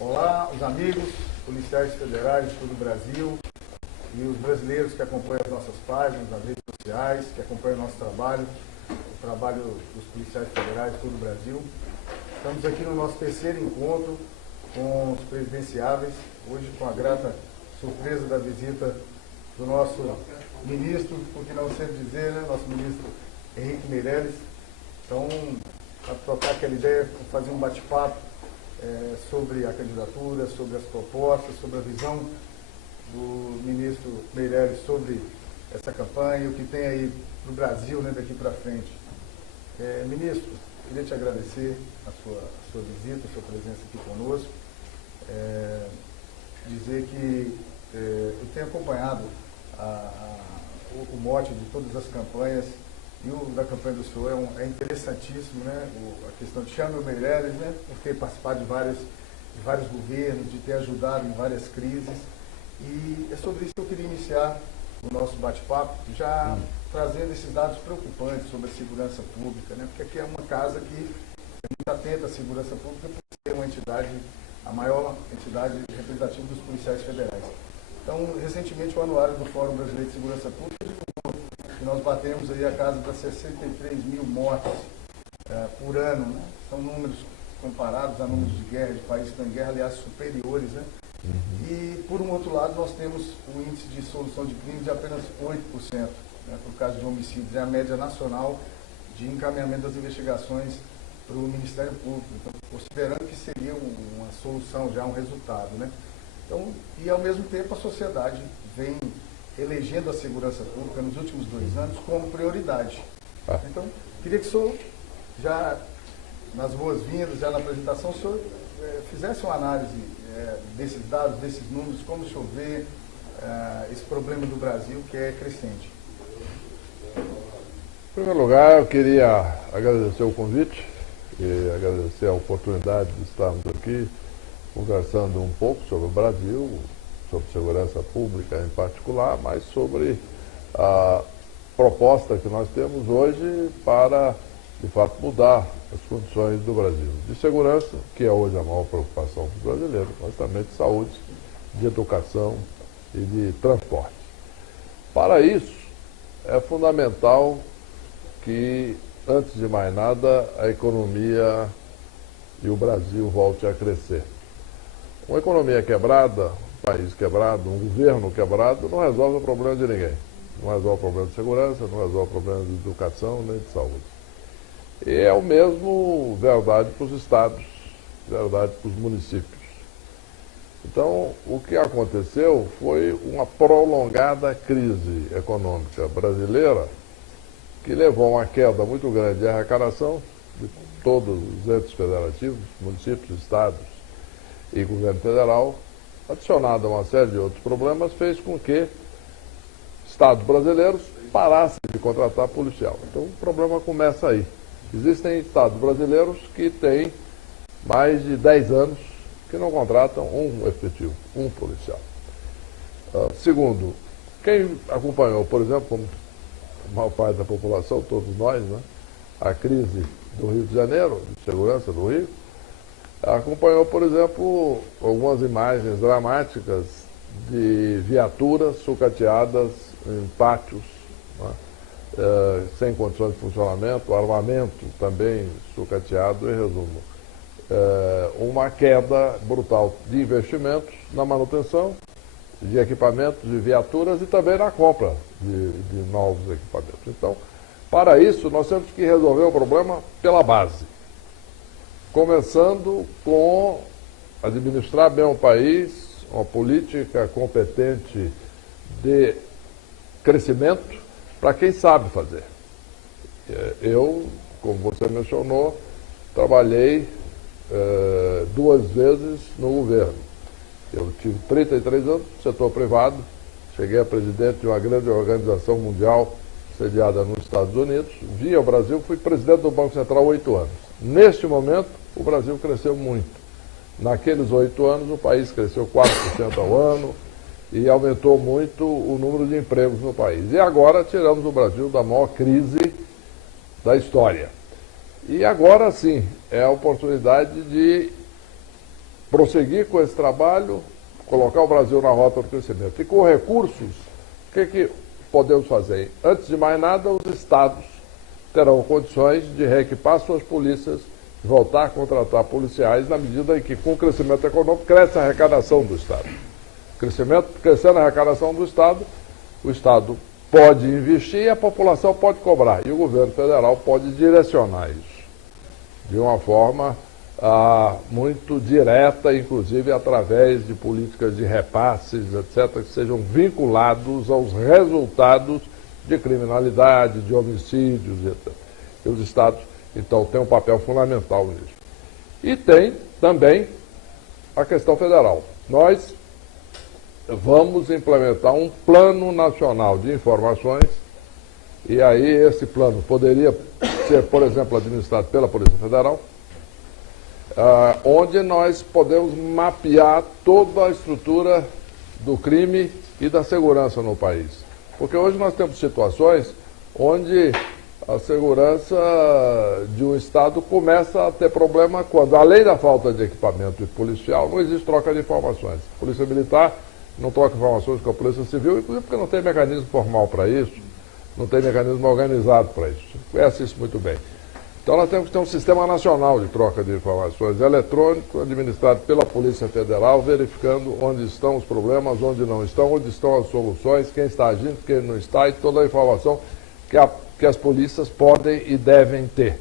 Olá, os amigos, policiais federais de todo o Brasil e os brasileiros que acompanham as nossas páginas nas redes sociais, que acompanham o nosso trabalho, o trabalho dos policiais federais de todo o Brasil. Estamos aqui no nosso terceiro encontro com os presidenciáveis, hoje com a grata surpresa da visita do nosso ministro, por que não sempre dizer, né, nosso ministro Henrique Meirelles. Então, para trocar aquela ideia, fazer um bate-papo sobre a candidatura, sobre as propostas, sobre a visão do ministro Meirelles sobre essa campanha, o que tem aí para o Brasil, né, daqui para frente. Ministro, queria te agradecer a sua visita, a sua presença aqui conosco. Dizer que eu tenho acompanhado o mote de todas as campanhas, e o da campanha do senhor é interessantíssimo, né? A questão de chame o Meirelles, né? Por ter participado de vários governos, de ter ajudado em várias crises. E é sobre isso que eu queria iniciar o nosso bate-papo, já trazendo esses dados preocupantes sobre a segurança pública, né? Porque aqui é uma casa que é muito atenta à segurança pública, por ser uma entidade, a maior entidade representativa dos policiais federais. Então, recentemente, o Anuário do Fórum Brasileiro de Segurança Pública divulgou que nós batemos aí a casa das 63 mil mortes por ano, né? São números comparados a números de guerra, de países que estão em guerra, aliás, superiores, né? E, por um outro lado, nós temos o índice de solução de crime de apenas 8%, né, por caso de homicídios. É a média nacional de encaminhamento das investigações para o Ministério Público, então, considerando que seria uma solução, já um resultado, né? Então, e, ao mesmo tempo, a sociedade vem elegendo a segurança pública nos últimos 2 anos como prioridade. Então, queria que o senhor, já nas boas-vindas, já na apresentação, o senhor fizesse uma análise desses dados, desses números, como o senhor vê esse problema do Brasil, que é crescente. Em primeiro lugar, eu queria agradecer o convite e agradecer a oportunidade de estarmos aqui conversando um pouco sobre o Brasil, sobre segurança pública em particular, mas sobre a proposta que nós temos hoje para, de fato, mudar as condições do Brasil. De segurança, que é hoje a maior preocupação dos brasileiros, mas também de saúde, de educação e de transporte. Para isso, é fundamental que, antes de mais nada, a economia e o Brasil volte a crescer. Uma economia quebrada, um país quebrado, um governo quebrado, não resolve o problema de ninguém. Não resolve o problema de segurança, não resolve o problema de educação nem de saúde. E é o mesmo verdade para os estados, verdade para os municípios. Então, o que aconteceu foi uma prolongada crise econômica brasileira que levou a uma queda muito grande de arrecadação de todos os entes federativos, municípios, estados e governo federal, adicionado a uma série de outros problemas, fez com que estados brasileiros parassem de contratar policial. Então, o problema começa aí. Existem estados brasileiros que têm mais de 10 anos que não contratam um efetivo, um policial. Segundo, quem acompanhou, por exemplo, como a maior parte da população, todos nós, né, a crise do Rio de Janeiro, de segurança do Rio, acompanhou, por exemplo, algumas imagens dramáticas de viaturas sucateadas em pátios, né, sem condições de funcionamento, armamento também sucateado, em resumo. Uma queda brutal de investimentos na manutenção de equipamentos, de viaturas e também na compra de novos equipamentos. Então, para isso, nós temos que resolver o problema pela base. Começando com administrar bem o país, uma política competente de crescimento para quem sabe fazer. Eu, como você mencionou, trabalhei 2 vezes no governo. Eu tive 33 anos no setor privado, cheguei a presidente de uma grande organização mundial sediada nos Estados Unidos, vim ao Brasil, fui presidente do Banco Central 8 anos. Neste momento, o Brasil cresceu muito. Naqueles 8 anos, o país cresceu 4% ao ano e aumentou muito o número de empregos no país. E agora tiramos o Brasil da maior crise da história. E agora sim, é a oportunidade de prosseguir com esse trabalho, colocar o Brasil na rota do crescimento. E com recursos, o que podemos fazer? Antes de mais nada, os estados terão condições de reequipar suas polícias, voltar a contratar policiais na medida em que, com o crescimento econômico, cresce a arrecadação do Estado. Crescendo a arrecadação do Estado, o Estado pode investir e a população pode cobrar. E o governo federal pode direcionar isso de uma forma muito direta, inclusive através de políticas de repasses, etc., que sejam vinculados aos resultados de criminalidade, de homicídios, etc. E os estados, então, têm um papel fundamental nisso. E tem também a questão federal. Nós vamos implementar um plano nacional de informações, e aí esse plano poderia ser, por exemplo, administrado pela Polícia Federal, onde nós podemos mapear toda a estrutura do crime e da segurança no país. Porque hoje nós temos situações onde a segurança de um Estado começa a ter problema quando, além da falta de equipamento policial, não existe troca de informações. A Polícia Militar não troca informações com a Polícia Civil, inclusive porque não tem mecanismo formal para isso, não tem mecanismo organizado para isso. Você conhece isso muito bem. Então nós temos que ter um sistema nacional de troca de informações eletrônico, administrado pela Polícia Federal, verificando onde estão os problemas, onde não estão, onde estão as soluções, quem está agindo, quem não está, e toda a informação que as polícias podem e devem ter.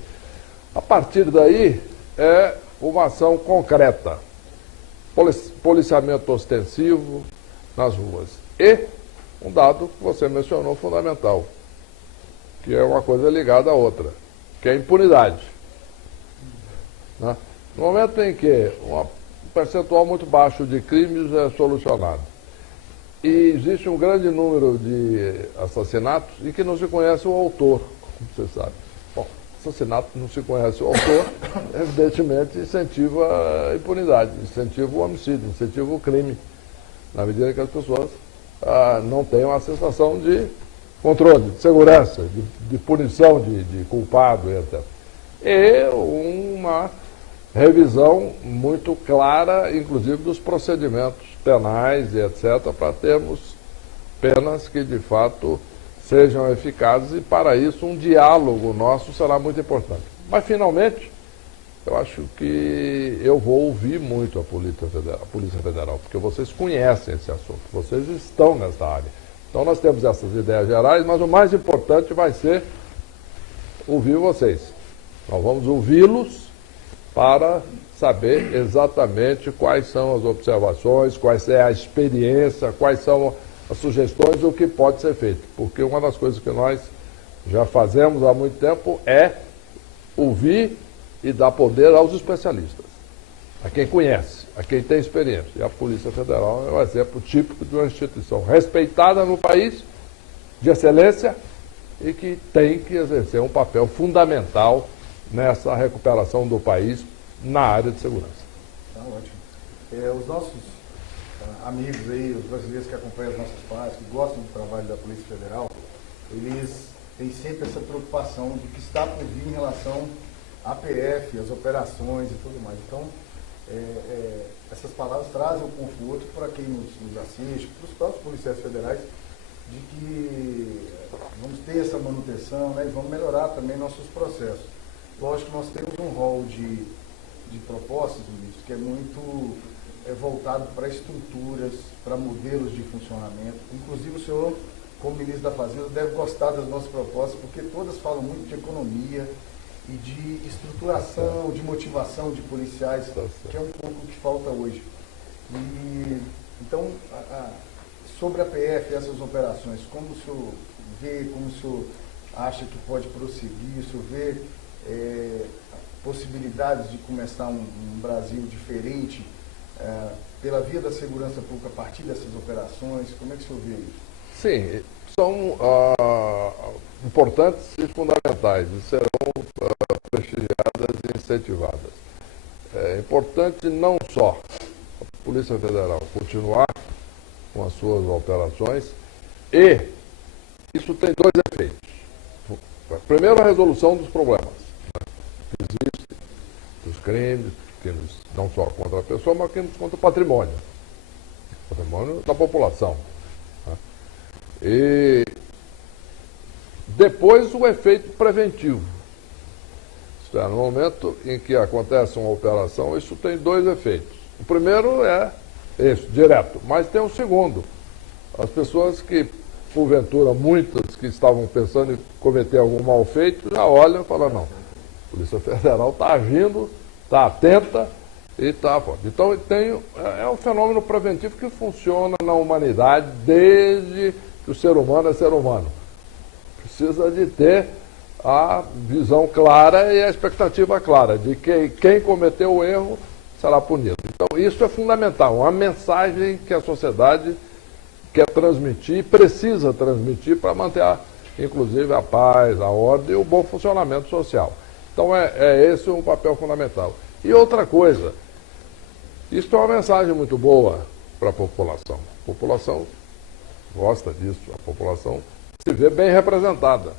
A partir daí, é uma ação concreta. Policiamento ostensivo nas ruas. E um dado que você mencionou fundamental, que é uma coisa ligada à outra, que é a impunidade. Né? No momento em que um percentual muito baixo de crimes é solucionado e existe um grande número de assassinatos e que não se conhece o autor, como você sabe. Bom, assassinato não se conhece o autor, evidentemente incentiva a impunidade, incentiva o homicídio, incentiva o crime, na medida que as pessoas não tenham a sensação de controle, de segurança, de punição de culpado, etc. E uma revisão muito clara, inclusive, dos procedimentos penais e etc., para termos penas que, de fato, sejam eficazes, e, para isso, um diálogo nosso será muito importante. Mas, finalmente, eu acho que eu vou ouvir muito a Polícia Federal, porque vocês conhecem esse assunto, vocês estão nessa área. Então nós temos essas ideias gerais, mas o mais importante vai ser ouvir vocês. Nós vamos ouvi-los para saber exatamente quais são as observações, quais é a experiência, quais são as sugestões, o que pode ser feito. Porque uma das coisas que nós já fazemos há muito tempo é ouvir e dar poder aos especialistas, a quem conhece, a quem tem experiência. E a Polícia Federal é um exemplo típico de uma instituição respeitada no país, de excelência, e que tem que exercer um papel fundamental nessa recuperação do país na área de segurança. Tá ótimo. Os nossos amigos aí, os brasileiros que acompanham as nossas páginas, que gostam do trabalho da Polícia Federal, eles têm sempre essa preocupação do que está por vir em relação à PF, as operações e tudo mais. Então, essas palavras trazem um conforto para quem nos assiste, para os próprios policiais federais, de que vamos ter essa manutenção, né, e vamos melhorar também nossos processos. Lógico que nós temos um rol de propostas, ministro, que é muito voltado para estruturas, para modelos de funcionamento. Inclusive o senhor, como ministro da Fazenda, deve gostar das nossas propostas, porque todas falam muito de economia e de estruturação, de motivação de policiais, que é um pouco o que falta hoje. E, então, sobre a PF, essas operações, como o senhor vê, como o senhor acha que pode prosseguir, o senhor vê possibilidades de começar um Brasil diferente pela via da segurança pública a partir dessas operações? Como é que o senhor vê isso? Sim, são importantes e fundamentais e serão prestigiadas e incentivadas. É importante não só a Polícia Federal continuar com as suas operações, e isso tem dois efeitos. Primeiro, a resolução dos problemas que existem, dos crimes, crimes não só contra a pessoa, mas crimes contra o patrimônio da população. Né? E depois o efeito preventivo. Isto é, no momento em que acontece uma operação, isso tem dois efeitos. O primeiro é esse, direto, mas tem um segundo. As pessoas que, porventura, muitas que estavam pensando em cometer algum mal feito, já olham e falam, não, a Polícia Federal está agindo, está atenta e está forte. Então é um fenômeno preventivo que funciona na humanidade desde que o ser humano é ser humano. Precisa de ter a visão clara e a expectativa clara de que quem cometeu o erro será punido. Então isso é fundamental, uma mensagem que a sociedade quer transmitir, precisa transmitir para manter, inclusive, a paz, a ordem e o bom funcionamento social. Então é esse um papel fundamental. E outra coisa, isso é uma mensagem muito boa para a população. A população gosta disso, a população se vê bem representada,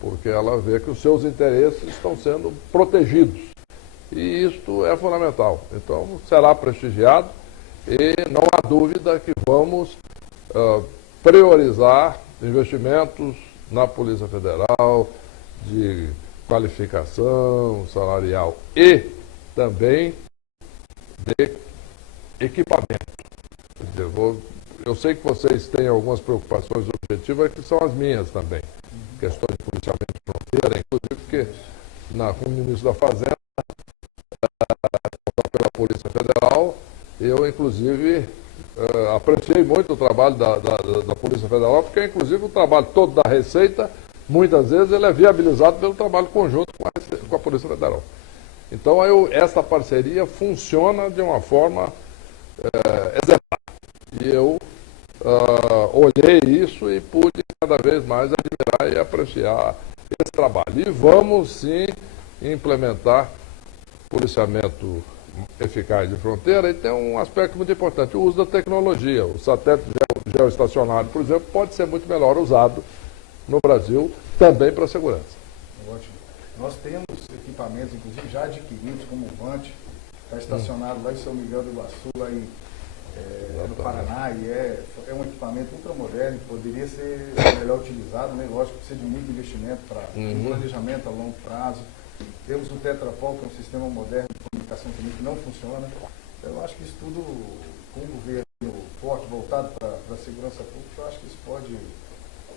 porque ela vê que os seus interesses estão sendo protegidos. E isto é fundamental. Então, será prestigiado e não há dúvida que vamos priorizar investimentos na Polícia Federal, de qualificação salarial e também de equipamento. Quer dizer, eu sei que vocês têm algumas preocupações objetivas que são as minhas também. Questão de policiamento de fronteira, inclusive porque como ministro da Fazenda, pela Polícia Federal, eu inclusive apreciei muito o trabalho da Polícia Federal, porque inclusive o trabalho todo da Receita, muitas vezes ele é viabilizado pelo trabalho conjunto com a Polícia Federal. Então essa parceria funciona de uma forma exemplar. E eu olhei isso e pude cada vez mais admirar e apreciar esse trabalho. E vamos sim implementar policiamento eficaz de fronteira, e tem um aspecto muito importante, o uso da tecnologia. O satélite geoestacionário, por exemplo, pode ser muito melhor usado no Brasil, também para a segurança. Ótimo. Nós temos equipamentos, inclusive, já adquiridos, como o Vante, que está estacionado lá em São Miguel do Iguaçu, lá no Paraná, e é um equipamento ultramoderno, que poderia ser melhor utilizado, né? Lógico que precisa de muito investimento para um planejamento a longo prazo. Temos o Tetrapol, que é um sistema moderno de comunicação também que não funciona. Eu acho que isso tudo, com o governo forte, voltado para a segurança pública, eu acho que isso pode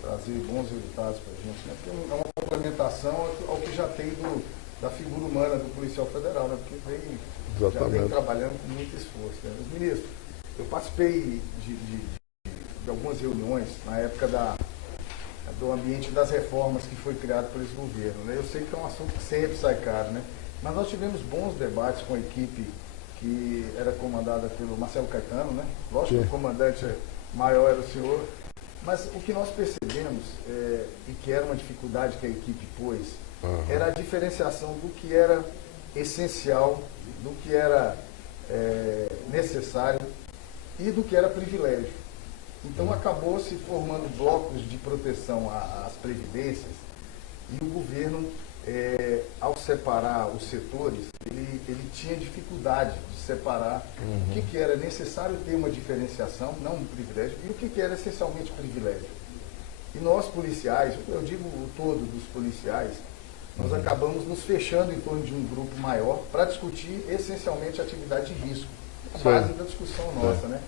trazer bons resultados para a gente, né? Porque é uma complementação ao que já tem da figura humana do policial federal, né? Porque já vem trabalhando com muito esforço, né? Mas, ministro, eu participei de algumas reuniões na época do ambiente das reformas que foi criado por esse governo, né? Eu sei que é um assunto que sempre sai caro, né? Mas nós tivemos bons debates com a equipe que era comandada pelo Marcelo Caetano, né? Lógico que o comandante maior era o senhor, mas o que nós percebemos, e que era uma dificuldade que a equipe pôs, era a diferenciação do que era essencial, do que era necessário e do que era privilégio. Então acabou se formando blocos de proteção às previdências, e o governo, ao separar os setores, ele tinha dificuldade de separar o que era necessário ter uma diferenciação, não um privilégio, e o que era essencialmente privilégio. E nós policiais, eu digo o todo dos policiais, nós acabamos nos fechando em torno de um grupo maior para discutir essencialmente a atividade de risco, a base da discussão nossa, né?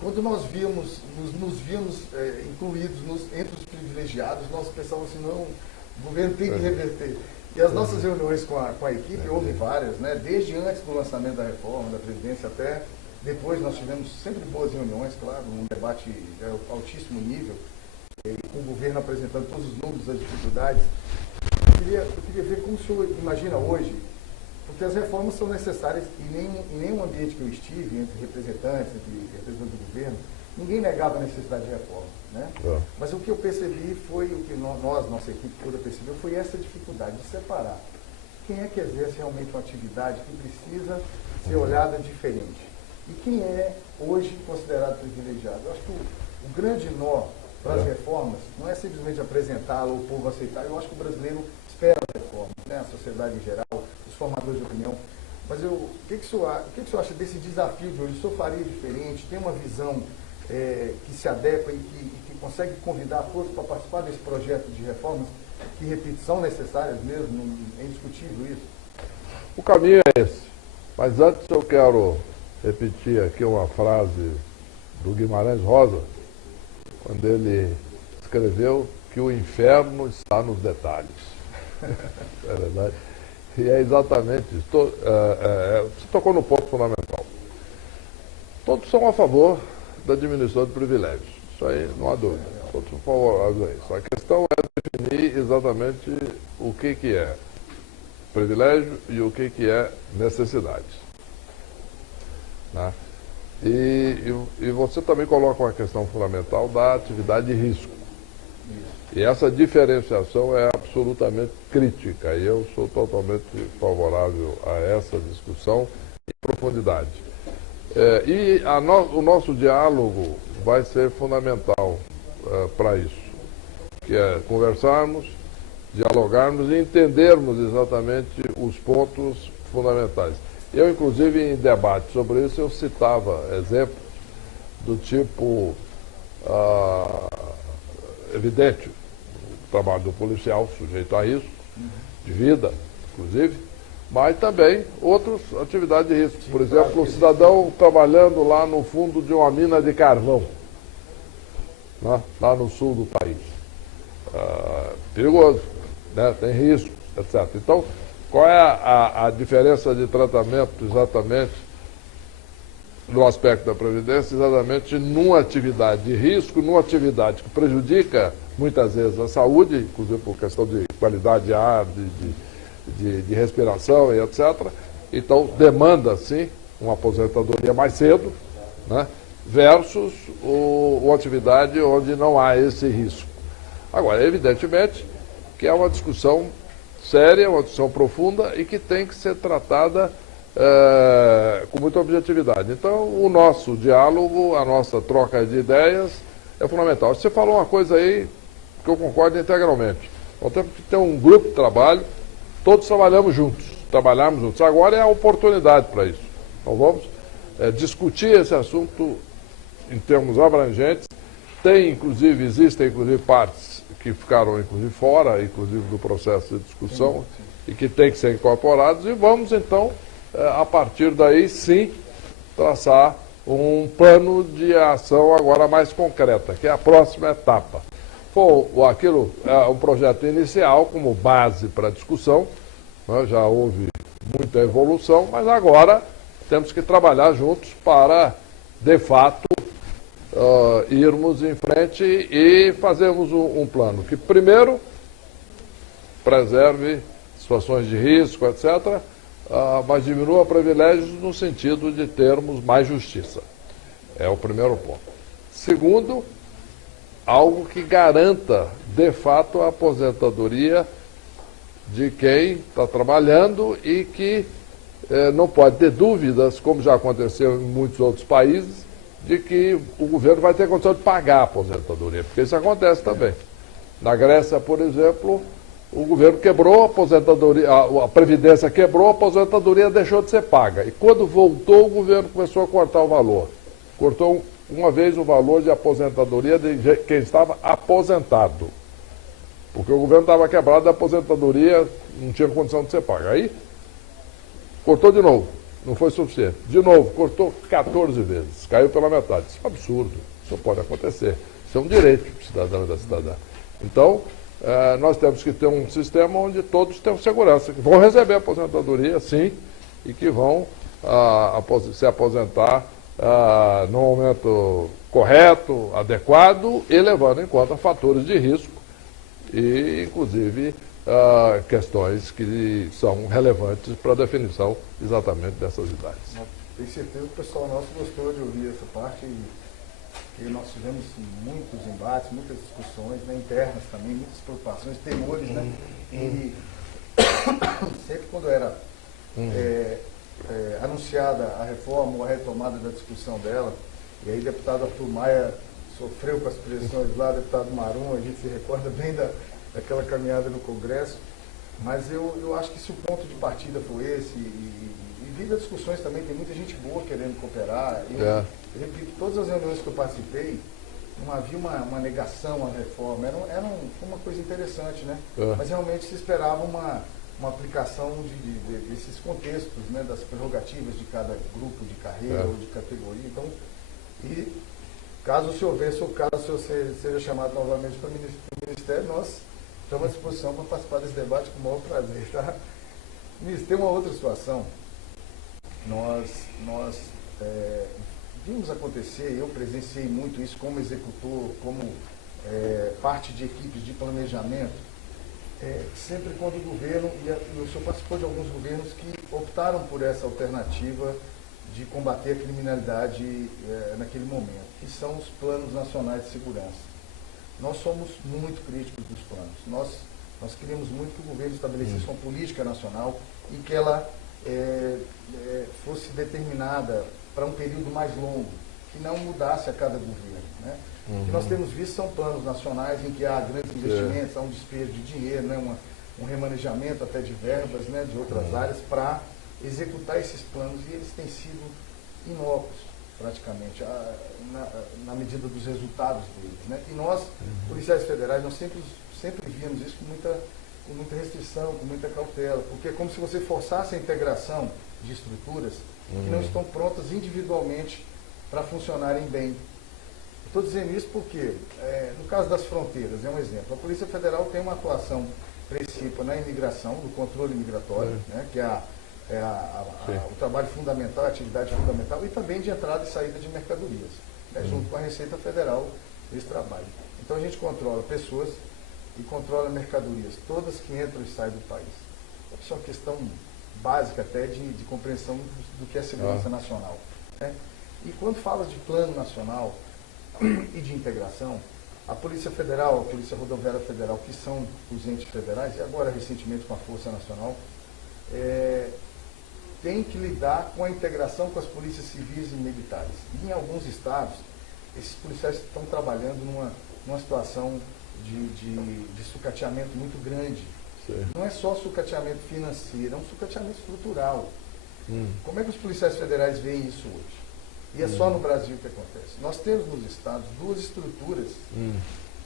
Quando nós nos víamos incluídos entre os privilegiados, nós pensávamos assim, não, o governo tem que reverter. E as nossas reuniões com a equipe, houve várias, né? Desde antes do lançamento da reforma, da Previdência, até depois nós tivemos sempre boas reuniões, claro, um debate de altíssimo nível, com o governo apresentando todos os números, as dificuldades. Eu queria ver como o senhor imagina hoje, porque as reformas são necessárias em nenhum ambiente que eu estive, entre representantes do governo, ninguém negava a necessidade de reforma, né? Mas o que eu percebi foi, o que nossa equipe toda percebeu, foi essa dificuldade de separar quem é que exerce realmente uma atividade que precisa ser olhada diferente e quem é hoje considerado privilegiado. Eu acho que o grande nó para as reformas não é simplesmente apresentá-la ou o povo aceitar. Eu acho que o brasileiro espera as reformas, né? A sociedade em geral, os formadores de opinião. Mas o que o senhor acha desse desafio de hoje? O senhor faria diferente? Tem uma visão que se adequa e que consegue convidar todos para participar desse projeto de reformas que, repito, são necessárias mesmo? É indiscutível isso? O caminho é esse. Mas antes eu quero repetir aqui uma frase do Guimarães Rosa, quando ele escreveu que o inferno está nos detalhes. É verdade? E é exatamente isso. Você tocou no ponto fundamental. Todos são a favor da diminuição de privilégios. Isso aí não há dúvida. Todos são favoráveis a isso. A questão é definir exatamente o que é privilégio e o que é necessidade. Né? E você também coloca uma questão fundamental da atividade de risco. E essa diferenciação é absolutamente crítica, e eu sou totalmente favorável a essa discussão em profundidade. O nosso diálogo vai ser fundamental para isso, que é conversarmos, dialogarmos e entendermos exatamente os pontos fundamentais. Eu, inclusive, em debate sobre isso, eu citava exemplos do tipo evidente, o trabalho do policial sujeito a risco, de vida, inclusive, mas também outras atividades de risco. Por exemplo, o cidadão trabalhando lá no fundo de uma mina de carvão, né, lá no sul do país. Perigoso, né, tem risco, etc. Então, qual é a diferença de tratamento exatamente no aspecto da Previdência? Exatamente numa atividade de risco, numa atividade que prejudica muitas vezes a saúde, inclusive por questão de qualidade de ar, de respiração e etc. Então, demanda, sim, uma aposentadoria mais cedo, né, versus uma atividade onde não há esse risco. Agora, evidentemente que é uma discussão séria, uma discussão profunda e que tem que ser tratada com muita objetividade. Então, o nosso diálogo, a nossa troca de ideias é fundamental. Você falou uma coisa aí que eu concordo integralmente. Nós temos que ter um grupo de trabalho, todos trabalhamos juntos. Agora é a oportunidade para isso. Então, vamos discutir esse assunto em termos abrangentes. Existem inclusive partes que ficaram inclusive fora, inclusive do processo de discussão, e que têm que ser incorporados, e vamos então, a partir daí sim, traçar um plano de ação agora mais concreta, que é a próxima etapa. Aquilo é um projeto inicial como base para a discussão, né, já houve muita evolução, mas agora temos que trabalhar juntos para, de fato, irmos em frente e fazermos um plano que, primeiro, preserve situações de risco, etc., mas diminua privilégios no sentido de termos mais justiça. É o primeiro ponto. Segundo, algo que garanta, de fato, a aposentadoria de quem está trabalhando e que não pode ter dúvidas, como já aconteceu em muitos outros países, de que o governo vai ter condição de pagar a aposentadoria, porque isso acontece também. Na Grécia, por exemplo, o governo quebrou a aposentadoria, a Previdência quebrou, a aposentadoria deixou de ser paga. E quando voltou, o governo começou a cortar o valor. Cortou uma vez o valor de aposentadoria de quem estava aposentado. Porque o governo estava quebrado, a aposentadoria não tinha condição de ser paga. Aí, cortou de novo. Não foi suficiente. De novo, cortou 14 vezes. Caiu pela metade. Isso é um absurdo. Isso pode acontecer. Isso é um direito do cidadão e da cidadã. Então, nós temos que ter um sistema onde todos tenham segurança, que vão receber aposentadoria, sim, e que vão se aposentar no momento correto, adequado, e levando em conta fatores de risco e, inclusive, questões que são relevantes para a definição exatamente dessas idades. Tenho certeza que o pessoal nosso gostou de ouvir essa parte e nós tivemos muitos embates, muitas discussões, né, internas também, muitas preocupações, temores, né? E sempre quando era anunciada a reforma ou a retomada da discussão dela, e aí o deputado Arthur Maia sofreu com as pressões lá, deputado Marum, a gente se recorda bem daquela caminhada no Congresso, mas eu acho que se o ponto de partida for esse, e devido a discussões também, tem muita gente boa querendo cooperar. É. Eu repito, todas as reuniões que eu participei, não havia uma negação à reforma, foi uma coisa interessante, né? É. Mas realmente se esperava uma aplicação desses contextos, né? Das prerrogativas de cada grupo de carreira ou de categoria. Então, e caso o senhor vença, ou caso o senhor seja chamado novamente para o Ministério, nós estamos à disposição para participar desse debate com o maior prazer, tá? Ministro, tem uma outra situação. Nós vimos acontecer, eu presenciei muito isso como executor, como parte de equipes de planejamento, sempre quando o governo, e o senhor participou de alguns governos que optaram por essa alternativa de combater a criminalidade naquele momento, que são os planos nacionais de segurança. Nós somos muito críticos dos planos. Nós queríamos muito que o governo estabelecesse uma política nacional e que ela fosse determinada para um período mais longo, que não mudasse a cada governo. Né? O que nós temos visto são planos nacionais em que há grandes investimentos, há um despejo de dinheiro, né? Um remanejamento até de verbas, né? De outras áreas para executar esses planos, e eles têm sido inócuos, praticamente, na medida dos resultados deles. Né? E nós, policiais federais, nós sempre víamos isso com muita restrição, com muita cautela, porque é como se você forçasse a integração de estruturas que não estão prontas individualmente para funcionarem bem. Estou dizendo isso porque, no caso das fronteiras, é um exemplo. A Polícia Federal tem uma atuação principal na imigração, no controle migratório, né, que é o trabalho fundamental, a atividade fundamental, e também de entrada e saída de mercadorias, né, junto com a Receita Federal, esse trabalho. Então a gente controla pessoas e controla mercadorias, todas que entram e saem do país. Isso é uma questão básica até de compreensão do que é segurança nacional. Né? E quando fala de plano nacional e de integração, a Polícia Federal, a Polícia Rodoviária Federal, que são os entes federais, e agora recentemente com a Força Nacional, tem que lidar com a integração com as polícias civis e militares. E em alguns estados, esses policiais estão trabalhando numa situação de sucateamento muito grande. Sim. Não é só sucateamento financeiro, é um sucateamento estrutural. Como é que os policiais federais veem isso hoje? E é só no Brasil que acontece. Nós temos nos estados duas estruturas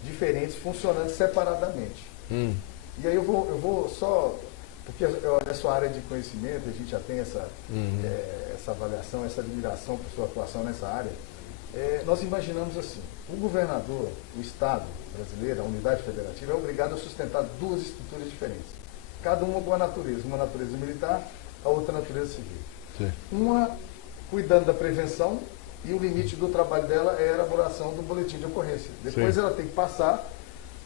diferentes funcionando separadamente. E aí eu vou só, porque é a sua área de conhecimento, a gente já tem essa avaliação, essa admiração por sua atuação nessa área. Nós imaginamos assim, o governador, o Estado brasileiro, a unidade federativa, é obrigado a sustentar duas estruturas diferentes. Cada uma com uma natureza militar, a outra natureza civil. Sim. Uma cuidando da prevenção, e o limite do trabalho dela é a elaboração do boletim de ocorrência. Depois ela tem que passar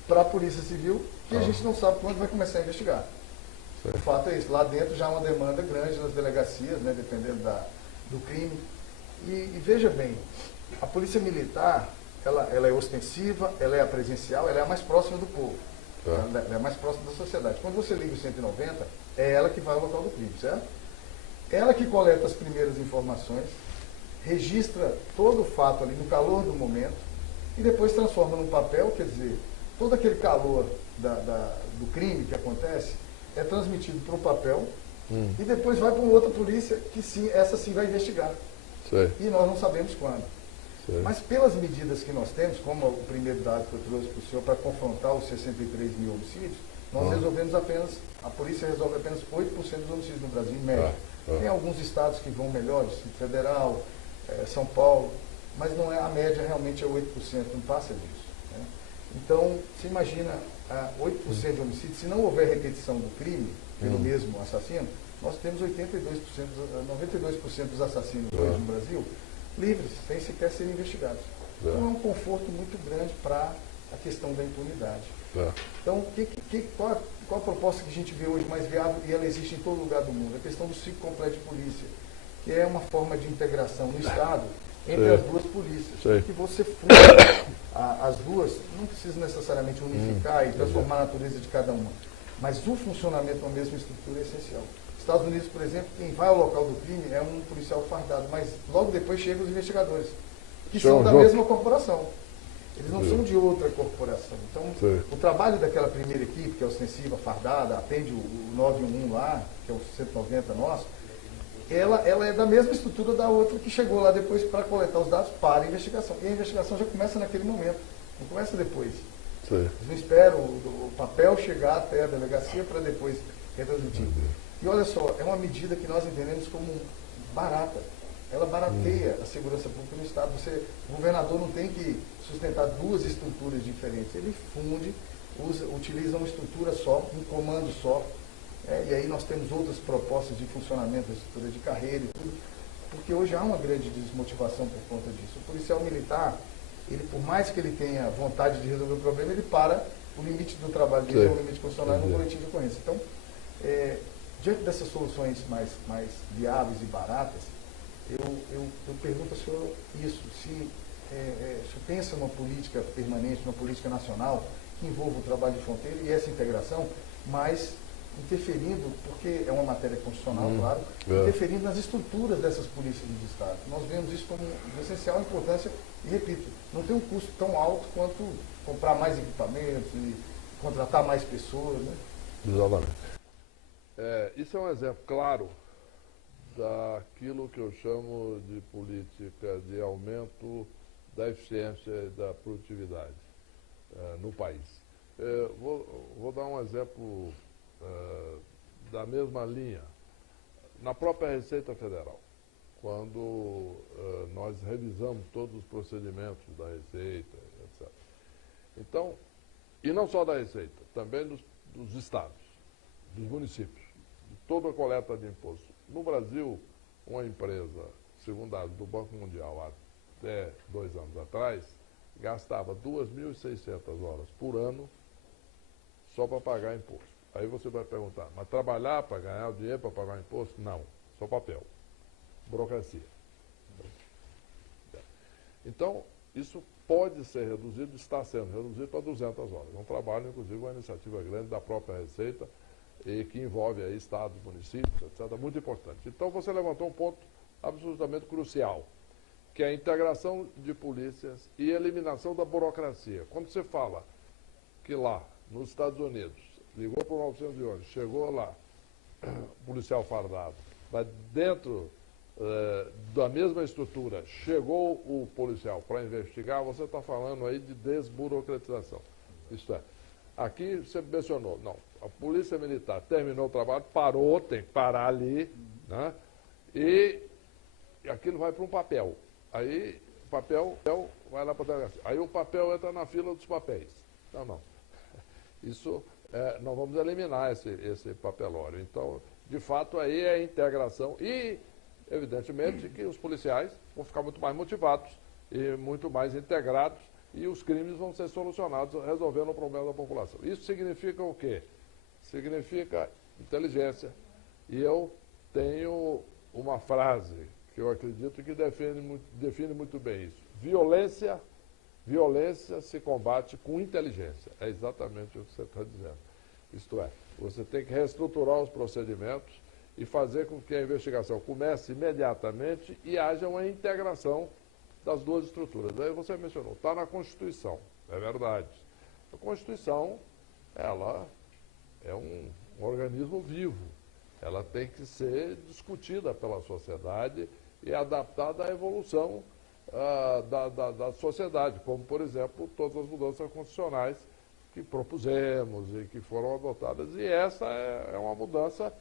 para a Polícia Civil, que a gente não sabe quando vai começar a investigar. Sim. O fato é isso, lá dentro já há uma demanda grande nas delegacias, né, dependendo do crime. E veja bem, a Polícia Militar, ela é ostensiva, ela é a presencial, ela é a mais próxima do povo. Ela é a mais próxima da sociedade. Quando você liga o 190, é ela que vai ao local do crime, certo? Ela que coleta as primeiras informações, registra todo o fato ali no calor do momento e depois transforma num papel, quer dizer, todo aquele calor do crime que acontece é transmitido para um papel e depois vai para uma outra polícia que sim, essa sim vai investigar. Sei. E nós não sabemos quando. Sei. Mas pelas medidas que nós temos, como o primeiro dado que eu trouxe para o senhor, para confrontar os 63 mil homicídios, nós resolvemos a polícia resolve apenas 8% dos homicídios no Brasil, em média. Tem alguns estados que vão melhor, Distrito Federal, São Paulo, mas não é, a média realmente é 8%, não passa disso. Né? Então, você imagina 8% de homicídio, se não houver repetição do crime pelo mesmo assassino, nós temos 92%, 92% dos assassinos hoje no Brasil livres, sem sequer serem investigados. Então é um conforto muito grande para a questão da impunidade. Então, qual a proposta que a gente vê hoje mais viável, e ela existe em todo lugar do mundo? A questão do ciclo completo de polícia, que é uma forma de integração no Estado entre as duas polícias. Que você funda as duas, não precisa necessariamente unificar e transformar a natureza de cada uma, mas o funcionamento da mesma estrutura é essencial. Estados Unidos, por exemplo, quem vai ao local do crime é um policial fardado, mas logo depois chegam os investigadores, que são da mesma corporação. Eles não são de outra corporação. Então, o trabalho daquela primeira equipe, que é ostensiva, fardada, atende o 911 lá, que é o 190 nosso, ela é da mesma estrutura da outra que chegou lá depois para coletar os dados para a investigação. E a investigação já começa naquele momento, não começa depois. Sim. Eles não esperam o papel chegar até a delegacia para depois retransmitir. E olha só, é uma medida que nós entendemos como barata. Ela barateia a segurança pública no Estado. O governador não tem que sustentar duas estruturas diferentes. Ele funde, utiliza uma estrutura só, um comando só. E aí nós temos outras propostas de funcionamento da estrutura de carreira e tudo, porque hoje há uma grande desmotivação por conta disso. O policial militar, ele, por mais que ele tenha vontade de resolver o problema, ele para o limite do trabalho dele, é o limite constitucional no boletim de ocorrência. Então, diante dessas soluções mais viáveis e baratas, eu pergunto ao senhor isso, se o senhor pensa numa política permanente, uma política nacional, que envolva o trabalho de fronteira e essa integração, mas interferindo, porque é uma matéria constitucional, claro, interferindo nas estruturas dessas polícias do Estado. Nós vemos isso como de essencial importância e, repito, não tem um custo tão alto quanto comprar mais equipamentos e contratar mais pessoas. Né? Exatamente. Isso é um exemplo claro daquilo que eu chamo de política de aumento da eficiência e da produtividade no país. Vou dar um exemplo da mesma linha. Na própria Receita Federal, quando nós revisamos todos os procedimentos da Receita, etc. Então, e não só da Receita, também dos estados, dos municípios, de toda a coleta de imposto. No Brasil, uma empresa, segundo dados do Banco Mundial, até 2 anos atrás, gastava 2.600 horas por ano só para pagar imposto. Aí você vai perguntar, mas trabalhar para ganhar o dinheiro para pagar imposto? Não, só papel. Burocracia. Então, isso pode ser reduzido, está sendo reduzido para 200 horas. É um trabalho, inclusive, uma iniciativa grande da própria Receita, e que envolve aí estados, municípios, etc., muito importante. Então, você levantou um ponto absolutamente crucial, que é a integração de polícias e eliminação da burocracia. Quando você fala que lá, nos Estados Unidos, ligou para o 911, chegou lá, policial fardado, mas dentro da mesma estrutura, chegou o policial para investigar, você está falando aí de desburocratização. Isto é, aqui você mencionou, não, a Polícia Militar terminou o trabalho, parou, tem que parar ali, né? E aquilo vai para um papel. Aí o papel vai lá para a delegacia. Aí o papel entra na fila dos papéis. Não. Isso, nós vamos eliminar esse papelório. Então, de fato, aí é a integração e, evidentemente, que os policiais vão ficar muito mais motivados e muito mais integrados e os crimes vão ser solucionados resolvendo o problema da população. Isso significa o quê? Significa inteligência. E eu tenho uma frase que eu acredito que define muito bem isso. Violência se combate com inteligência. É exatamente o que você está dizendo. Isto é, você tem que reestruturar os procedimentos e fazer com que a investigação comece imediatamente e haja uma integração das duas estruturas. Aí você mencionou, está na Constituição, é verdade. A Constituição, ela é um organismo vivo. Ela tem que ser discutida pela sociedade e adaptada à evolução da sociedade, como, por exemplo, todas as mudanças constitucionais que propusemos e que foram adotadas. E essa é uma mudança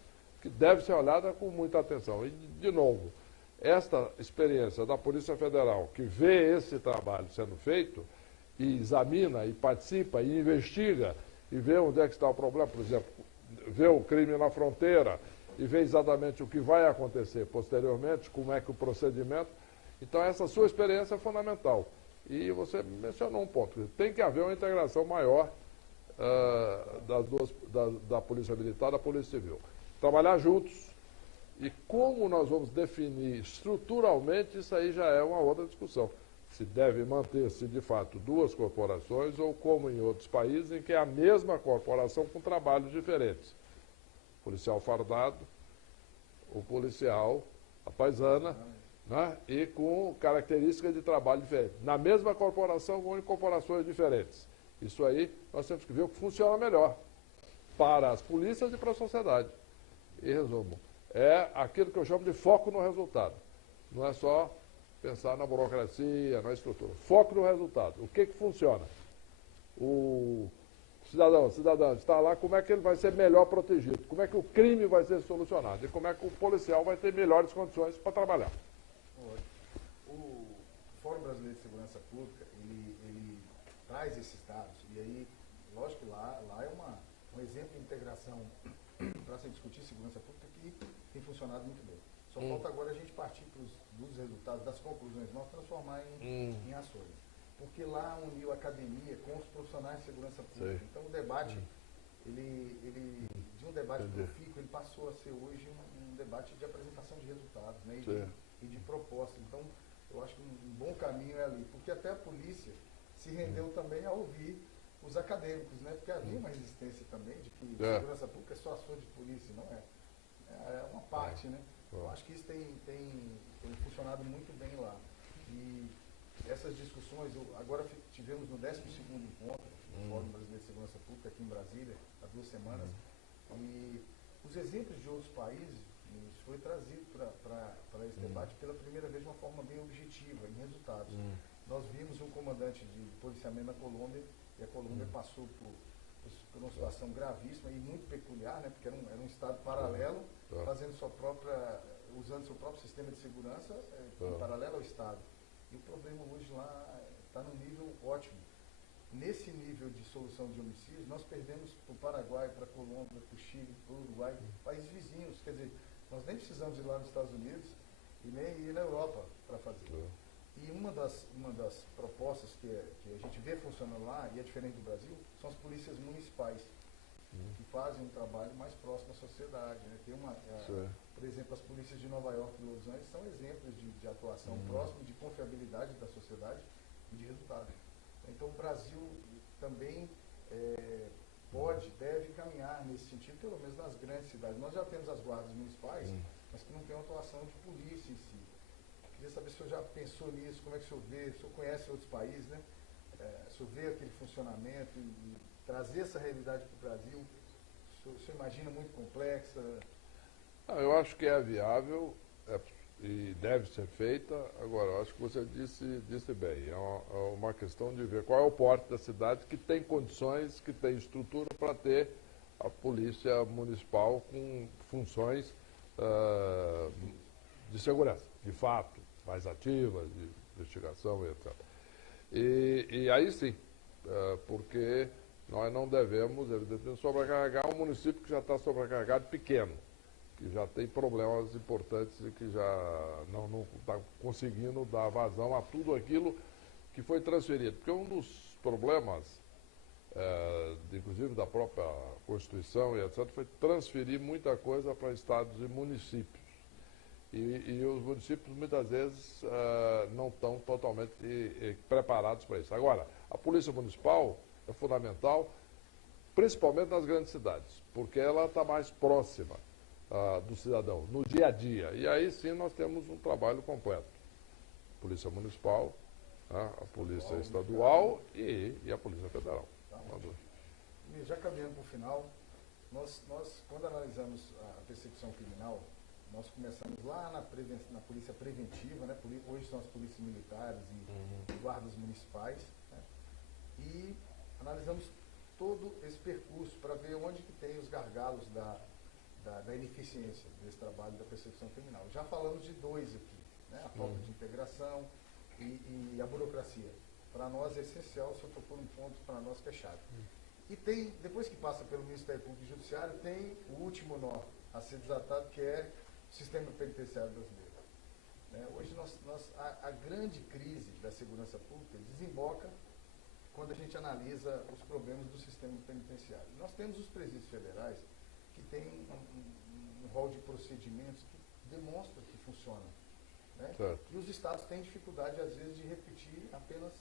que deve ser olhada com muita atenção. E, de novo, esta experiência da Polícia Federal, que vê esse trabalho sendo feito, e examina, e participa, e investiga, e vê onde é que está o problema, por exemplo, vê o crime na fronteira, e vê exatamente o que vai acontecer posteriormente, como é que o procedimento. Então, essa sua experiência é fundamental. E você mencionou um ponto, tem que haver uma integração maior da Polícia Militar e da Polícia Civil. Trabalhar juntos. E como nós vamos definir estruturalmente, isso aí já é uma outra discussão. Se deve manter-se, de fato, duas corporações ou como em outros países em que é a mesma corporação com trabalhos diferentes. Policial fardado, o policial, a paisana, né? E com características de trabalho diferentes. Na mesma corporação, com corporações diferentes. Isso aí nós temos que ver o que funciona melhor para as polícias e para a sociedade. Em resumo, é aquilo que eu chamo de foco no resultado. Não é só pensar na burocracia, na estrutura. Foco no resultado. O que funciona? O cidadão está lá, como é que ele vai ser melhor protegido? Como é que o crime vai ser solucionado? E como é que o policial vai ter melhores condições para trabalhar? O Fórum Brasileiro de Segurança Pública, ele traz esses dados, e aí, lógico que lá é um exemplo de integração para se discutir segurança pública que tem funcionado muito bem. Só falta agora a gente partir dos resultados, das conclusões, nós transformar em ações. Porque lá uniu a academia com os profissionais de segurança pública. Então o debate, de um debate profícuo, ele passou a ser hoje um debate de apresentação de resultados, né, e de propostas. Então eu acho que um bom caminho é ali, porque até a polícia se rendeu também a ouvir os acadêmicos, né? Porque havia uma resistência também de que segurança pública é só assunto de polícia, não é? É uma parte, né? Eu acho que isso tem funcionado muito bem lá. E essas discussões, agora tivemos no 12º encontro do Fórum Brasileiro de Segurança Pública aqui em Brasília, há 2 semanas, e os exemplos de outros países foi trazido para esse debate pela primeira vez de uma forma bem objetiva, em resultados. Nós vimos um comandante de policiamento na Colômbia, e a Colômbia passou por uma situação gravíssima e muito peculiar, né, porque era um estado paralelo, fazendo usando seu próprio sistema de segurança em paralelo ao estado. E o problema hoje lá está num nível ótimo. Nesse nível de solução de homicídios, nós perdemos para o Paraguai, para a Colômbia, para o Chile, para o Uruguai, países vizinhos. Quer dizer, nós nem precisamos ir lá nos Estados Unidos e nem ir na Europa para fazer. E uma das propostas que a gente vê funcionando lá, e é diferente do Brasil, são as polícias municipais, que fazem um trabalho mais próximo à sociedade. Né? Por exemplo, as polícias de Nova York e Los Angeles são exemplos de atuação próxima, de confiabilidade da sociedade e de resultado. Então o Brasil também deve caminhar nesse sentido, pelo menos nas grandes cidades. Nós já temos as guardas municipais, mas que não tem uma atuação de polícia em si. Queria saber se o senhor já pensou nisso, como é que o senhor vê, o senhor conhece outros países, né? O senhor vê aquele funcionamento e trazer essa realidade para o Brasil, o senhor imagina muito complexa? Eu acho que é viável e deve ser feita. Agora, eu acho que você disse bem, é uma questão de ver qual é o porte da cidade que tem condições, que tem estrutura para ter a polícia municipal com funções de segurança, de fato, mais ativas, de investigação e etc. E aí sim, porque nós não devemos, evidentemente, sobrecarregar um município que já está sobrecarregado pequeno, que já tem problemas importantes e que já não está conseguindo dar vazão a tudo aquilo que foi transferido. Porque um dos problemas, inclusive da própria Constituição e etc., foi transferir muita coisa para estados e municípios. E os municípios muitas vezes não estão totalmente preparados para isso. Agora, a Polícia Municipal é fundamental, principalmente nas grandes cidades, porque ela está mais próxima do cidadão, no dia a dia. E aí sim nós temos um trabalho completo. Polícia Municipal, a Polícia Estadual e a Polícia Federal. Já caminhando para o final, nós quando analisamos a persecução criminal, nós começamos lá na polícia preventiva, né? Hoje são as polícias militares e guardas municipais, né? E analisamos todo esse percurso para ver onde que tem os gargalos da ineficiência desse trabalho da persecução criminal. Já falamos de 2 aqui, né? A falta de integração e a burocracia. Para nós é essencial, se eu propor um ponto para nós que é chave. E tem, depois que passa pelo Ministério Público e Judiciário, tem o último nó a ser desatado, que é o sistema penitenciário brasileiro. Hoje a grande crise da segurança pública desemboca quando a gente analisa os problemas do sistema penitenciário. Nós temos os presídios federais que têm um rol de procedimentos que demonstra que funcionam. Né? E os estados têm dificuldade, às vezes, de repetir apenas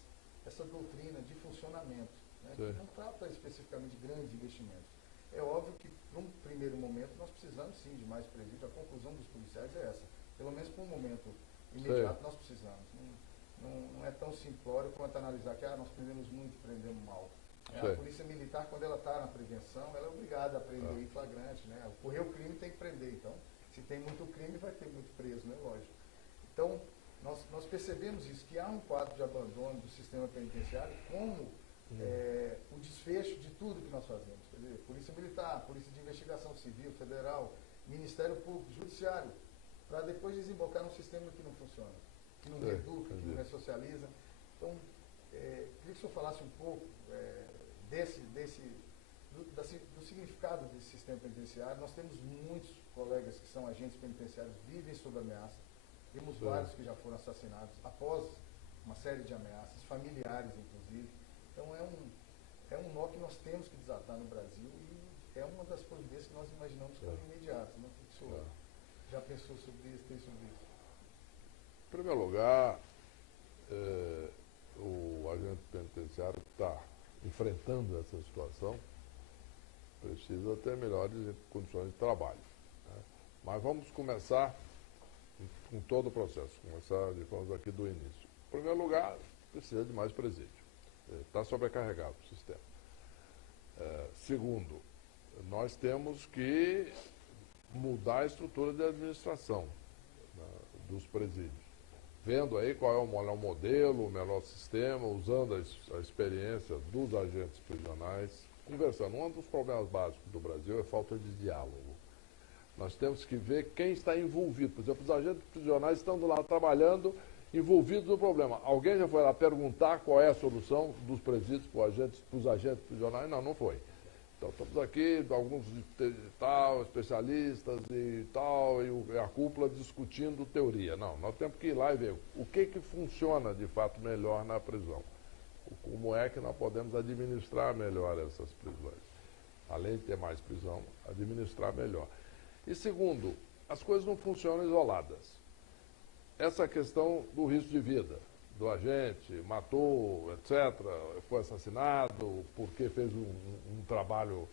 essa doutrina de funcionamento, né? Que não trata especificamente de grandes investimentos. É óbvio que, num primeiro momento, nós precisamos sim de mais presídios. A conclusão dos policiais é essa. Pelo menos por um momento imediato nós precisamos. Não é tão simplório quanto analisar que nós prendemos muito e prendemos mal. A polícia militar, quando ela está na prevenção, ela é obrigada a prender em flagrante. Né? Ocorreu o crime, tem que prender. Então, Se tem muito crime, vai ter muito preso, né? Lógico. Então, nós percebemos isso, que há um quadro de abandono do sistema penitenciário como o desfecho de tudo que nós fazemos. Quer dizer, Polícia Militar, Polícia de Investigação Civil, Federal, Ministério Público, Judiciário, para depois desembocar num sistema que não funciona, que não reeduca, que não ressocializa. Então, queria que o senhor falasse um pouco do significado desse sistema penitenciário. Nós temos muitos colegas que são agentes penitenciários, vivem sob ameaça. Temos vários que já foram assassinados após uma série de ameaças, familiares inclusive. Então é um nó que nós temos que desatar no Brasil e é uma das providências que nós imaginamos como imediatas. Né? O senhor já pensou sobre isso, tem sobre isso? Em primeiro lugar, o agente penitenciário que está enfrentando essa situação precisa ter melhores condições de trabalho. Né? Mas vamos começar com todo o processo, falamos aqui do início. Em primeiro lugar, precisa de mais presídio. Está sobrecarregado o sistema. Segundo, nós temos que mudar a estrutura de administração, né, dos presídios. Vendo aí qual é o melhor modelo, o melhor sistema, usando a experiência dos agentes prisionais, conversando. Um dos problemas básicos do Brasil é a falta de diálogo. Nós temos que ver quem está envolvido. Por exemplo, os agentes prisionais estão lá trabalhando, envolvidos no problema. Alguém já foi lá perguntar qual é a solução dos presídios para os agentes prisionais? Não, não foi. Então, estamos aqui, alguns especialistas e tal, e a cúpula discutindo teoria. Não, nós temos que ir lá e ver o que funciona de fato melhor na prisão. Como é que nós podemos administrar melhor essas prisões. Além de ter mais prisão, administrar melhor. E segundo, as coisas não funcionam isoladas. Essa questão do risco de vida, do agente, matou, etc., foi assassinado porque fez um trabalho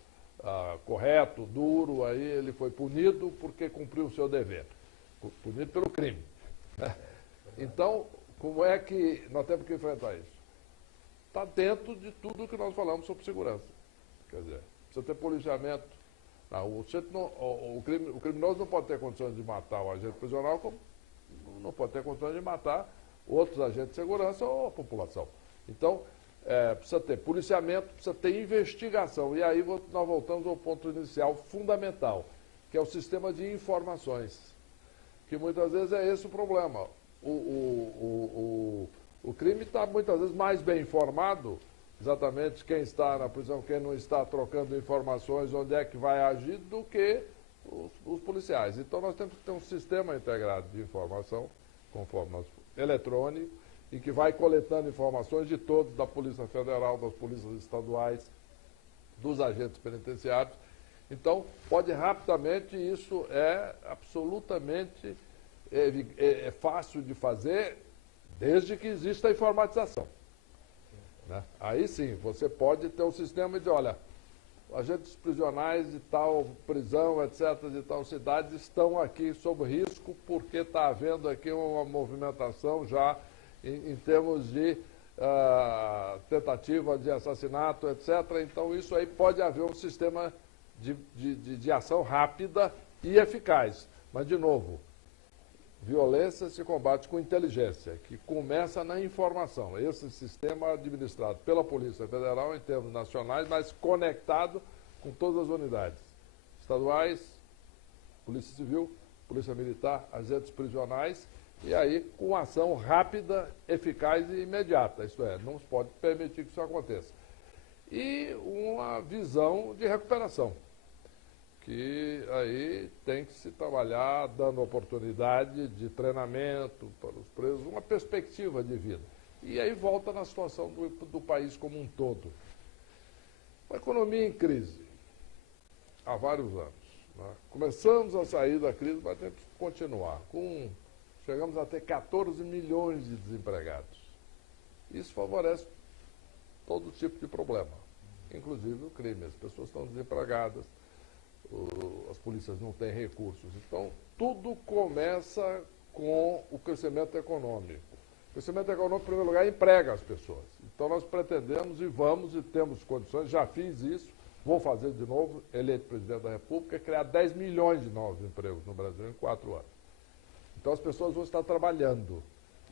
correto, duro, aí ele foi punido porque cumpriu o seu dever. Punido pelo crime. Então, como é que nós temos que enfrentar isso? Está dentro de tudo que nós falamos sobre segurança. Quer dizer, precisa ter policiamento. Não, o criminoso não pode ter condições de matar o agente prisional, como não pode ter condições de matar outros agentes de segurança ou a população. Então, precisa ter policiamento, precisa ter investigação. E aí nós voltamos ao ponto inicial fundamental, que é o sistema de informações. Que muitas vezes é esse o problema. O crime está muitas vezes mais bem informado, exatamente quem está na prisão, quem não está, trocando informações, onde é que vai agir, do que os policiais. Então nós temos que ter um sistema integrado de informação, conforme eletrônico, e que vai coletando informações de todos, da Polícia Federal, das polícias estaduais, dos agentes penitenciários. Então, pode rapidamente, isso é absolutamente fácil de fazer, desde que exista a informatização. Né? Aí sim, você pode ter um sistema de, olha, agentes prisionais de tal prisão, etc., de tal cidade, estão aqui sob risco porque está havendo aqui uma movimentação já em termos de tentativa de assassinato, etc. Então, isso aí pode haver um sistema de ação rápida e eficaz. Mas, de novo, violência se combate com inteligência, que começa na informação. Esse sistema administrado pela Polícia Federal em termos nacionais, mas conectado com todas as unidades estaduais, Polícia Civil, Polícia Militar, agentes prisionais, e aí com ação rápida, eficaz e imediata. Isto é, não se pode permitir que isso aconteça. E uma visão de recuperação, que aí tem que se trabalhar dando oportunidade de treinamento para os presos, uma perspectiva de vida. E aí volta na situação do país como um todo. A economia em crise há vários anos. Né? Começamos a sair da crise, mas temos que continuar. Chegamos a ter 14 milhões de desempregados. Isso favorece todo tipo de problema, inclusive o crime. As pessoas estão desempregadas, as polícias não têm recursos. Então, tudo começa com o crescimento econômico. O crescimento econômico, em primeiro lugar, emprega as pessoas. Então, nós pretendemos e vamos e temos condições, já fiz isso, vou fazer de novo, eleito presidente da República, criar 10 milhões de novos empregos no Brasil em 4 anos. Então as pessoas vão estar trabalhando,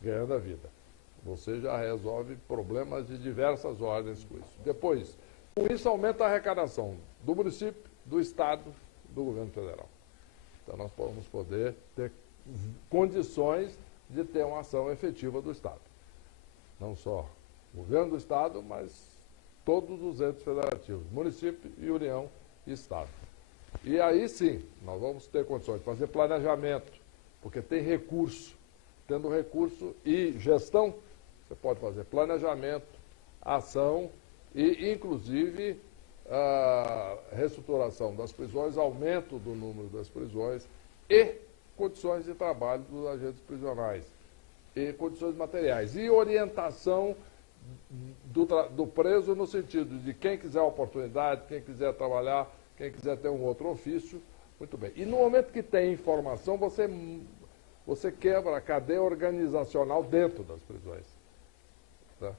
ganhando a vida. Você já resolve problemas de diversas ordens com isso. Depois, com isso aumenta a arrecadação do município, do Estado, do governo federal. Então nós vamos poder ter condições de ter uma ação efetiva do Estado. Não só o governo do Estado, mas todos os entes federativos, município e União e Estado. E aí sim, nós vamos ter condições de fazer planejamento, porque tem recurso. Tendo recurso e gestão, você pode fazer planejamento, ação e, inclusive, a reestruturação das prisões, aumento do número das prisões e condições de trabalho dos agentes prisionais, e condições materiais, e orientação do preso no sentido de quem quiser oportunidade, quem quiser trabalhar, quem quiser ter um outro ofício, muito bem. E no momento que tem informação, você quebra a cadeia organizacional dentro das prisões, tá?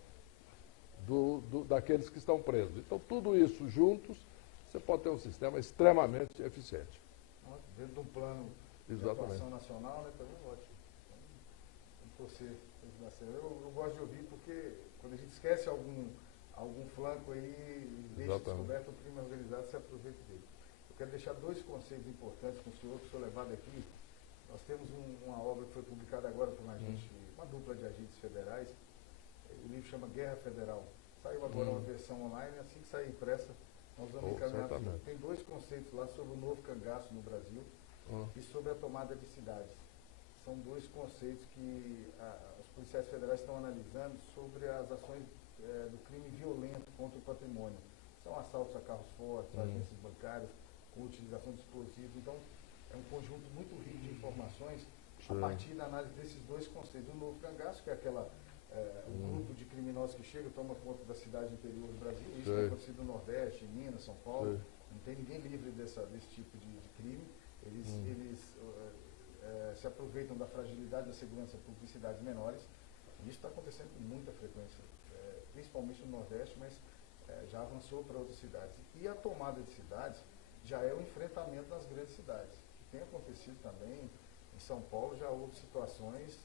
Daqueles que estão presos. Então, tudo isso juntos, você pode ter um sistema extremamente eficiente. Dentro de um plano de atuação nacional, né, também é ótimo. Então, torcer. Eu gosto de ouvir porque quando a gente esquece algum flanco aí e deixa descoberto, o crime organizado se aproveita dele. Eu quero deixar 2 conceitos importantes com o senhor, que o senhor levado aqui. Nós temos uma obra que foi publicada agora por uma dupla de agentes federais. O livro chama Guerra Federal. Saiu agora uma versão online, assim que sair impressa, nós vamos encaminhar. Tem 2 conceitos lá sobre o novo cangaço no Brasil e sobre a tomada de cidades. São 2 conceitos que os policiais federais estão analisando sobre as ações do crime violento contra o patrimônio. São assaltos a carros fortes, agências bancárias, com utilização de explosivos. Então, é um conjunto muito rico de informações a partir da análise desses 2 conceitos. O novo cangaço, que é um grupo de criminosos que chega e toma conta da cidade interior do Brasil. Isso tem acontecido no Nordeste, em Minas, São Paulo. Não tem ninguém livre desse tipo de crime. Eles se aproveitam da fragilidade da segurança pública em cidades menores. E isso está acontecendo com muita frequência, principalmente no Nordeste, mas já avançou para outras cidades. E a tomada de cidades já é o enfrentamento nas grandes cidades. O que tem acontecido também, em São Paulo já houve situações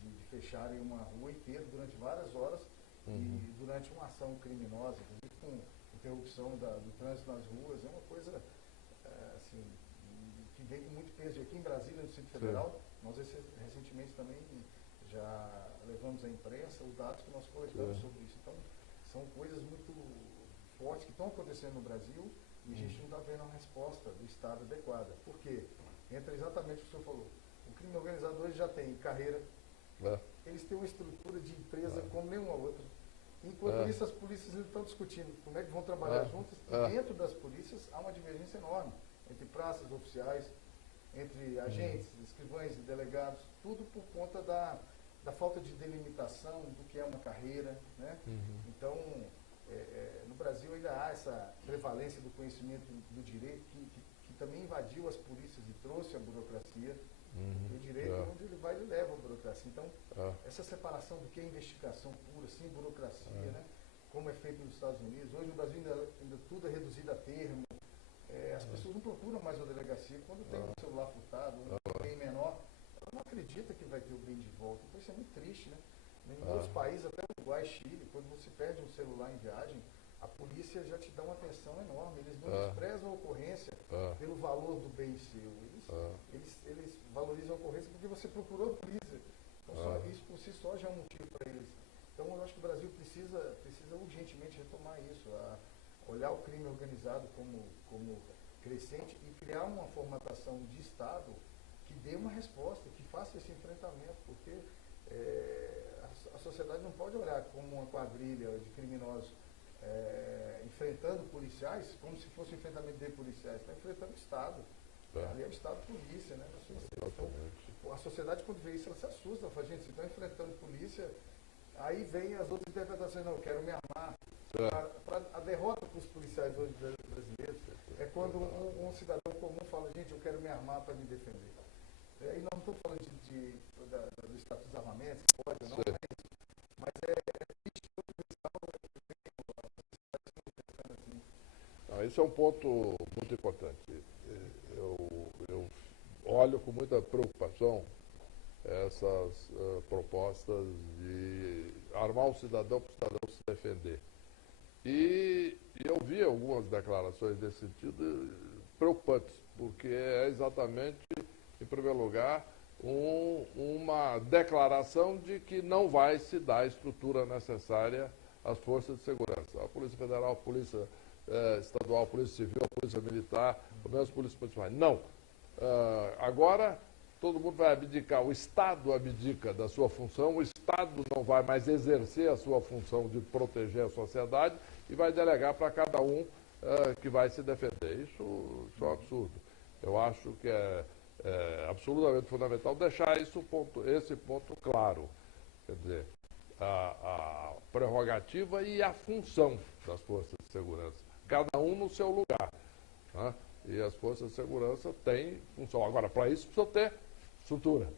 de fecharem uma rua inteira durante várias horas e durante uma ação criminosa, inclusive com interrupção do trânsito nas ruas. É uma coisa assim, que vem com muito peso. E aqui em Brasília, no Distrito Federal, nós recentemente também já levamos à imprensa os dados que nós coletamos sobre isso. Então, são coisas muito fortes que estão acontecendo no Brasil e a gente não está vendo uma resposta do Estado adequada. Por quê? Entra exatamente o que o senhor falou. O crime organizado hoje já tem carreira, eles têm uma estrutura de empresa como nenhuma outra. Enquanto isso, as polícias estão discutindo como é que vão trabalhar juntas, e dentro das polícias há uma divergência enorme entre praças, oficiais, entre agentes, escrivães e delegados, tudo por conta da falta de delimitação do que é uma carreira, né? Então, no Brasil ainda há essa prevalência do conhecimento do direito que também invadiu as polícias e trouxe a burocracia. O direito, onde ele vai, ele leva a burocracia. Então, essa separação do que é investigação pura, sem burocracia, né? Como é feito nos Estados Unidos. Hoje no Brasil ainda tudo é reduzido a termo. As pessoas não procuram mais a delegacia quando tem um celular furtado, um bem menor. Ela não acredita que vai ter o bem de volta. Então isso é muito triste, né? Em outros países, até Uruguai, Chile, quando você perde um celular em viagem, a polícia já te dá uma atenção enorme. Eles não desprezam a ocorrência pelo valor do bem seu. Eles valorizam a ocorrência porque você procurou a polícia. Então, isso por si só já é um motivo para eles. Então, eu acho que o Brasil precisa urgentemente retomar isso, olhar o crime organizado como crescente e criar uma formatação de Estado que dê uma resposta, que faça esse enfrentamento, porque a sociedade não pode olhar como uma quadrilha de criminosos enfrentando policiais como se fosse um enfrentamento de policiais. Está enfrentando o Estado. Ali é o Estado polícia, né? Então, a sociedade, quando vê isso, ela se assusta. Ela fala, gente, se estão enfrentando polícia, aí vem as outras interpretações, não, eu quero me armar. A derrota para os policiais hoje brasileiros é quando um cidadão comum fala, gente, eu quero me armar para me defender. E não estou falando do status dos armamentos, que pode ou não, não é isso. Mas triste todo policial assim. Esse é um ponto muito importante. Eu olho com muita preocupação essas propostas de armar o cidadão para o cidadão se defender. E eu vi algumas declarações desse sentido preocupantes, porque é exatamente, em primeiro lugar, uma declaração de que não vai se dar a estrutura necessária às forças de segurança. A Polícia Federal, a Polícia Estadual, a Polícia Civil, a Polícia Militar, as Polícias Municipais. Não. Agora, todo mundo vai abdicar, o Estado abdica da sua função, o Estado não vai mais exercer a sua função de proteger a sociedade e vai delegar para cada um que vai se defender. Isso é um absurdo. Eu acho que é absolutamente fundamental deixar esse ponto claro. Quer dizer, a prerrogativa e a função das forças de segurança, cada um no seu lugar, né? E as forças de segurança têm função. Agora, para isso, precisam ter estrutura,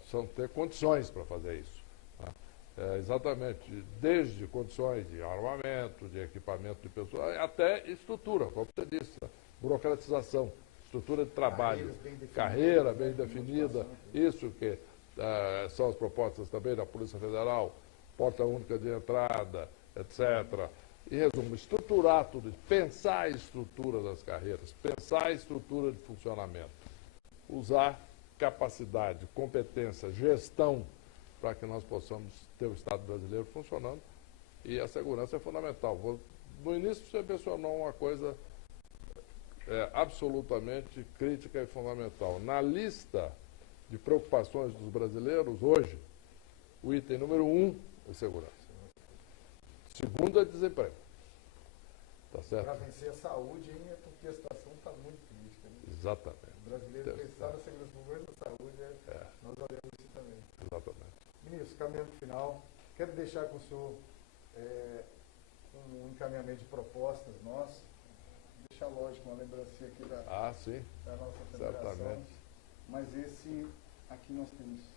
precisam ter condições para fazer isso, né? Exatamente, desde condições de armamento, de equipamento de pessoas, até estrutura, como você disse, né? Burocratização, estrutura de trabalho, carreira bem definida, isso que são as propostas também da Polícia Federal, porta única de entrada, etc. Em resumo, estruturar tudo isso, pensar a estrutura das carreiras, pensar a estrutura de funcionamento, usar capacidade, competência, gestão para que nós possamos ter o Estado brasileiro funcionando, e a segurança é fundamental. No início você mencionou uma coisa absolutamente crítica e fundamental. Na lista de preocupações dos brasileiros, hoje, o item número 1 é segurança. Segundo é desemprego. Tá certo? Para vencer a saúde, hein, é porque a situação está muito crítica. Né? Exatamente. O brasileiro pensar na segurança pública da saúde, nós olhamos isso também. Exatamente. Ministro, caminhando para o final, quero deixar com o senhor um encaminhamento de propostas nossas, deixar, lógico, uma lembrancinha aqui da nossa federação. Certamente. Mas aqui nós temos,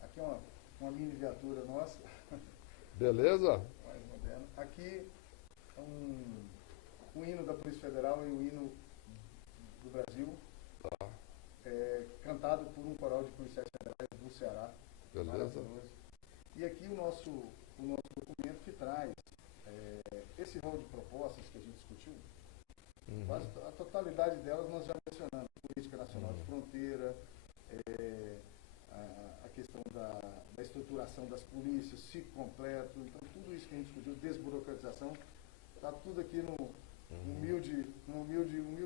aqui é uma mini viatura nossa. Beleza? Mais moderna. Aqui é um hino da Polícia Federal e o hino do Brasil, cantado por um coral de policiais federais do Ceará. Beleza. E aqui o nosso documento que traz esse rol de propostas que a gente discutiu, quase a totalidade delas nós já mencionamos. Política Nacional de Fronteira, a questão da estruturação das polícias, ciclo completo, então tudo isso que a gente discutiu, desburocratização, está tudo aqui no humilde rol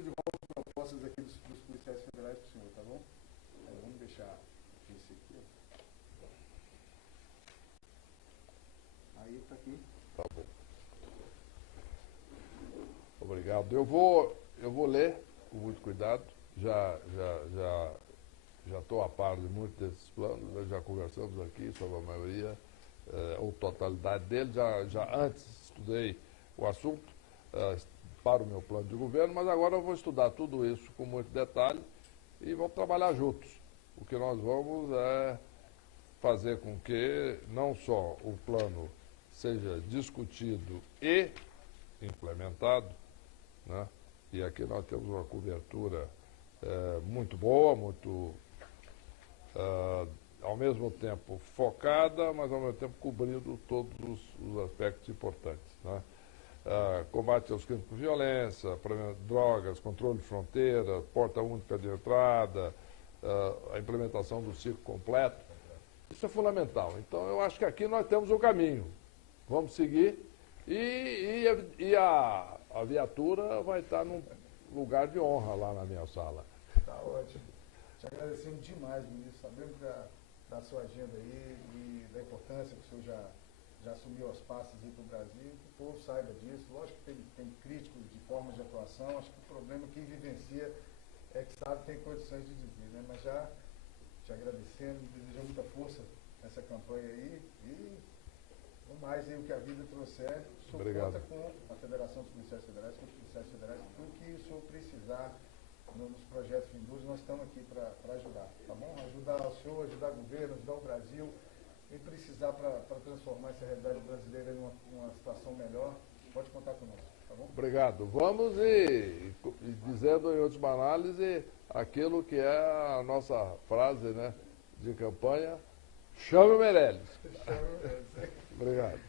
de propostas aqui dos policiais federais para o senhor, tá bom? Vamos deixar esse aqui. Aí está aqui. Tá bom. Obrigado. Eu vou ler com muito cuidado. Já estou a par de muitos desses planos, nós já conversamos aqui sobre a maioria, ou totalidade deles, já antes estudei o assunto para o meu plano de governo, mas agora eu vou estudar tudo isso com muito detalhe e vamos trabalhar juntos. O que nós vamos é fazer com que não só o plano seja discutido e implementado, né? E aqui nós temos uma cobertura muito boa, muito ao mesmo tempo focada, mas ao mesmo tempo cobrindo todos os aspectos importantes, né? Combate aos crimes por violência, drogas, controle de fronteira, porta única de entrada, a implementação do ciclo completo. Isso é fundamental. Então eu acho que aqui nós temos o caminho. Vamos seguir e a viatura vai estar num lugar de honra lá na minha sala. Está ótimo. Te agradecemos demais, ministro. Sabemos da sua agenda aí e da importância que o senhor já assumiu as pastas aí para o Brasil. Que o povo saiba disso. Lógico que tem críticos de formas de atuação. Acho que o problema é quem vivencia é que sabe tem condições de dizer, né? Mas já te agradecendo, desejando muita força nessa campanha aí e o mais aí o que a vida trouxer. O senhor conta com a Federação dos Policiais Federais, com os policiais federais, tudo que o senhor precisar nos projetos vindouros, nós estamos aqui para ajudar, tá bom? Ajudar o senhor, ajudar o governo, ajudar o Brasil, e precisar para transformar essa realidade brasileira em uma situação melhor, pode contar conosco. Tá bom? Obrigado. Vamos e dizendo em última análise aquilo que é a nossa frase, né, de campanha: chame o Meirelles. Chama o Meirelles. Obrigado.